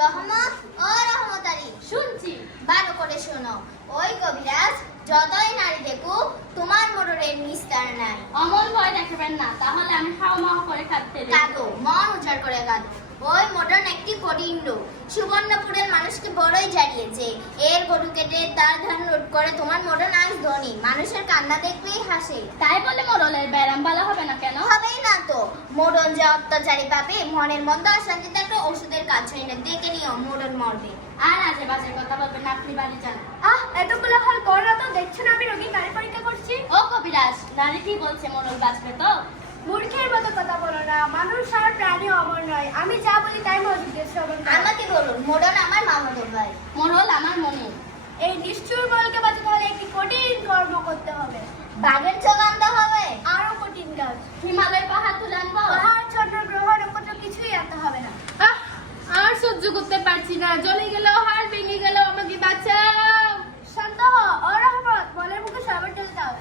রহমত ও রহমত আলী শুনছি ভালো করে শোনো। ওই কবিরাজ যতই নারী দেখুক তোমার মোটরের নিস্তার নাই। অমল ভয় দেখাবেন না তাহলে আমি হাওয়া মাওয়া করে কাঁদতে কাঁদো মন উজাড় করে কাঁদো। ওই মডার্ন একটি কঠিন রোগ সুবর্ণপুরের মানুষকে বড়ই জ্বালিয়েছে এর গরু কেটে তার ধান লুট করে তোমার মডার্ন আজ ধনী। মানুষের কান্না দেখলেই হাসে। তাই বলে মোরলের ব্যারাম বলা হবে না কেন? হবেই না তো। মোড়ন যে অত্যাচারী পাবে মনের মধ্যে অশান্তি থাকলে ওষুধের কাজ হয় না দেখে নিও মোড়ন মরবে আর আজে বাজে কথা বলবেন না, আপনি বাড়ি যান। আহ এতগুলো হল করো না তো দেখছ না আমি রোগীর গাড়ি পরীক্ষা করছি? ও কবিরাজ নারী কি বলছে মোরল বাঁচবে তো? মূর্খের মতো কথা বলো না। মানুষ আর প্রাণী অমর নয়। আমি যা বলি তাই মসজিদে শ্রবণ আমাকে বলুন মোড়ল আমার মামাতো ভাই। মোড়ল আমার মনে এই নিষ্ঠুর বলকে বাঁচাতে হলে একটি কঠিন কর্ম করতে হবে। বাঘের চোখ আনতে হবে আরও কঠিন কাজ হিমালয় পাহাড় তুলে আনব পাহাড় চন্দ্র গ্রহ নক্ষত্র কিছুই আনতে হবে না আহ, আর সহ্য করতে পারছি না জ্বলে গেল হাড় ভেঙে গেল আমাকে বাঁচাও শান্ত হ ও রহমত বলের মুখে সবার ঢেলে দাও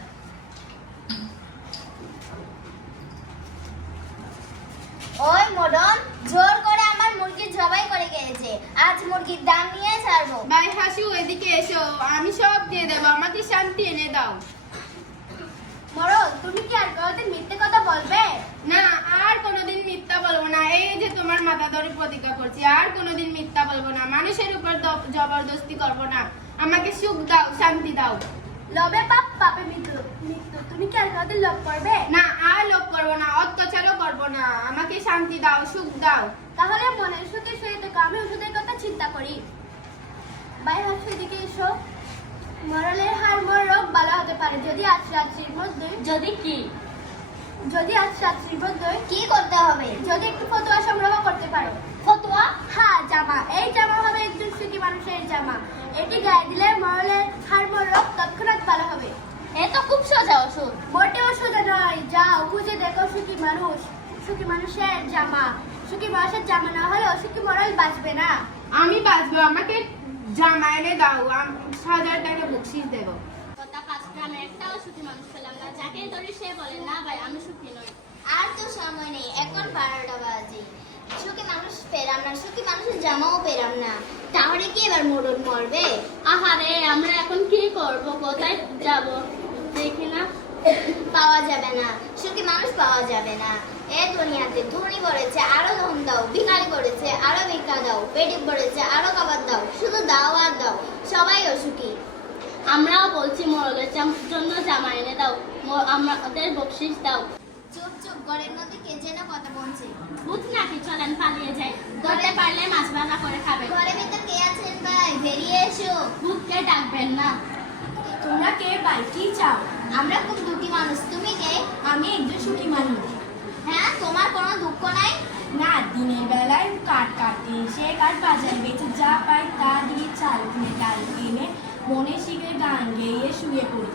ওই মোড়ন জোর করে আমার মুরগির জবাই করে গেছে। আজ মুরগির দাম নিয়ে ছাড়বো। ভাই হাসু এদিকে এসো। আমি সব দিয়ে দেবো। আমাকে শান্তি এনে দাও। মরল তুমি কি আর কোনোদিন মিথ্যে কথা বলবে? না আর কোনোদিন মিথ্যা বলব না। এই যে তোমার মাথা ধরে প্রতিজ্ঞা করছি। আর কোনোদিন মিথ্যা বলব না। মানুষের উপর জবরদস্তি করব না। আমাকে সুখ দাও শান্তি দাও। লবে পাপ পাপে মৃত্যু। মৃত্যু। তুমি কি আর কোনোদিন লোভ করবে? না আর লোভ করব না। অত্যাচারও করব না আমাকে শান্তি দাও সুখ দাও। তাহলে মনের সুখে শুয়ে থেকে আমি ওষুধের কথা চিন্তা করি। ভাই হাসু এদিকে এসো। মরলের হাড়মোড় রোগ ভালো হতে পারে। যদি আজ রাত্রির মধ্যে যদি কি? যদি আজ রাত্রির মধ্যে কি করতে হবে? যদি একটু ফতোয়া সংগ্রহ করতে পারো। ফতুয়া? হ্যাঁ জামা। এই জামা হবে একজন সুখী মানুষের জামা। এটি গায়ে দিলে মরলের হাড়মোড় রোগ তৎক্ষণাৎ ভালো হবে এ তো খুব সোজা ওষুধ মোটেও সোজা নয় যাও খুঁজে দেখো সুখী মানুষ সুখী মানুষের জামা। সুখী মানুষের জামা না হলে অসুখী মরল বাঁচবে না। আমি বাঁচবো আমাকে জামা এনে দাও আম- হাজার টাকা বকশিস দেবো। কথা পাঁচ গ্রামে একটাও সুখী মানুষ পেলাম না। যাকে ধরি সে বলে না ভাই আমি সুখী নই। আর তো সময় নেই এখন বারোটা বাজে। সুখী মানুষ পেলাম না সুখী মানুষের জামাও পেলাম না। তাহলে কি এবার মরবে? আহারে আমরা এখন কি করব? না পাওয়া যাবে না। সুখী মানুষ পাওয়া যাবে না। এ দুনিয়াতে ধনী বলেছে আরও ধন দাও, ভিখারি বলেছে আরও ভিক্ষা দাও পেটে পড়েছে আরও খাবার দাও, শুধু দাও আর দাও সবাই অসুখী আমরাও বলছি মোরলের জন্য জামা এনে দাও আমাদের বকশিস দাও। চুপ চুপ মধ্যে কে যেন কথা বলছে। ভূত নাকি? চলেন, পালিয়ে ধরতে পারলে মাছ ভাজা করে খাবে। ঘরের ভিতর কে আছেন ভাই? বেরিয়ে এসো। ভূতকে ডাকবেন না। তোমরা কে পাই কি চাও? আমরা খুব দুঃখী মানুষ, তুমি আমি একজন সুখী মানুষ। হ্যাঁ তোমার কোনো দুঃখ নাই? না দিনের বেলায় কাঠ কাটতে এসে কাঠ বাজারে বেঁচে যা পাই তা দিয়ে চাল কিনে ডাল কিনে মনে শিখে গান গেয়ে শুয়ে পড়ি।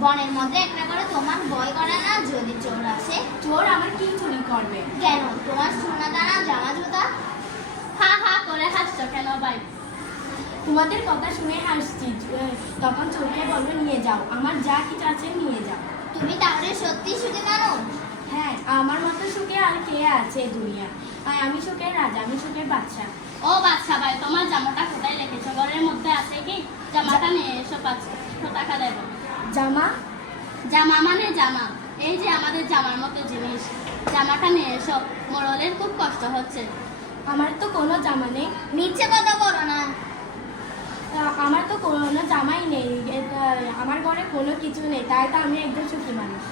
বনের মধ্যে একটা করে তোমার ভয় করে না যদি চোর আসে? চোর আমার কি চুরি করবে? কেন? তোমার সোনা দানা জামা জুতা হা হা করে হাসছো কেন ভাই? তোমাদের কথা শুনে হাসছি। তখন চোরকে বলবে নিয়ে যাও। আমার যা কিছু আছে নিয়ে যাও। তুমি তাহলে সত্যি সুখী মানুষ হ্যাঁ আমার মতো সুখে আর কে আছে দুনিয়া? আর আমি সুখের রাজা আমি সুখের বাচ্চা ও বাচ্চা ভাই তোমার জামাটা কোথায় রেখেছো? ঘরের মধ্যে আছে কি? জামাটা নিয়ে এসো পাঁচশো টাকা দেবো। জামা? জামা মানে জামা। এই যে আমাদের জামার মতো জিনিস। জামাটা নিয়ে এসো। মোরলের খুব কষ্ট হচ্ছে। আমার তো কোনো জামা নেই। মিথ্যে কথা বলো না। আমার তো কোনো জামাই নেই। আমার ঘরে কোনো কিছু নেই তাই তো আমি একজন সুখী মানুষ।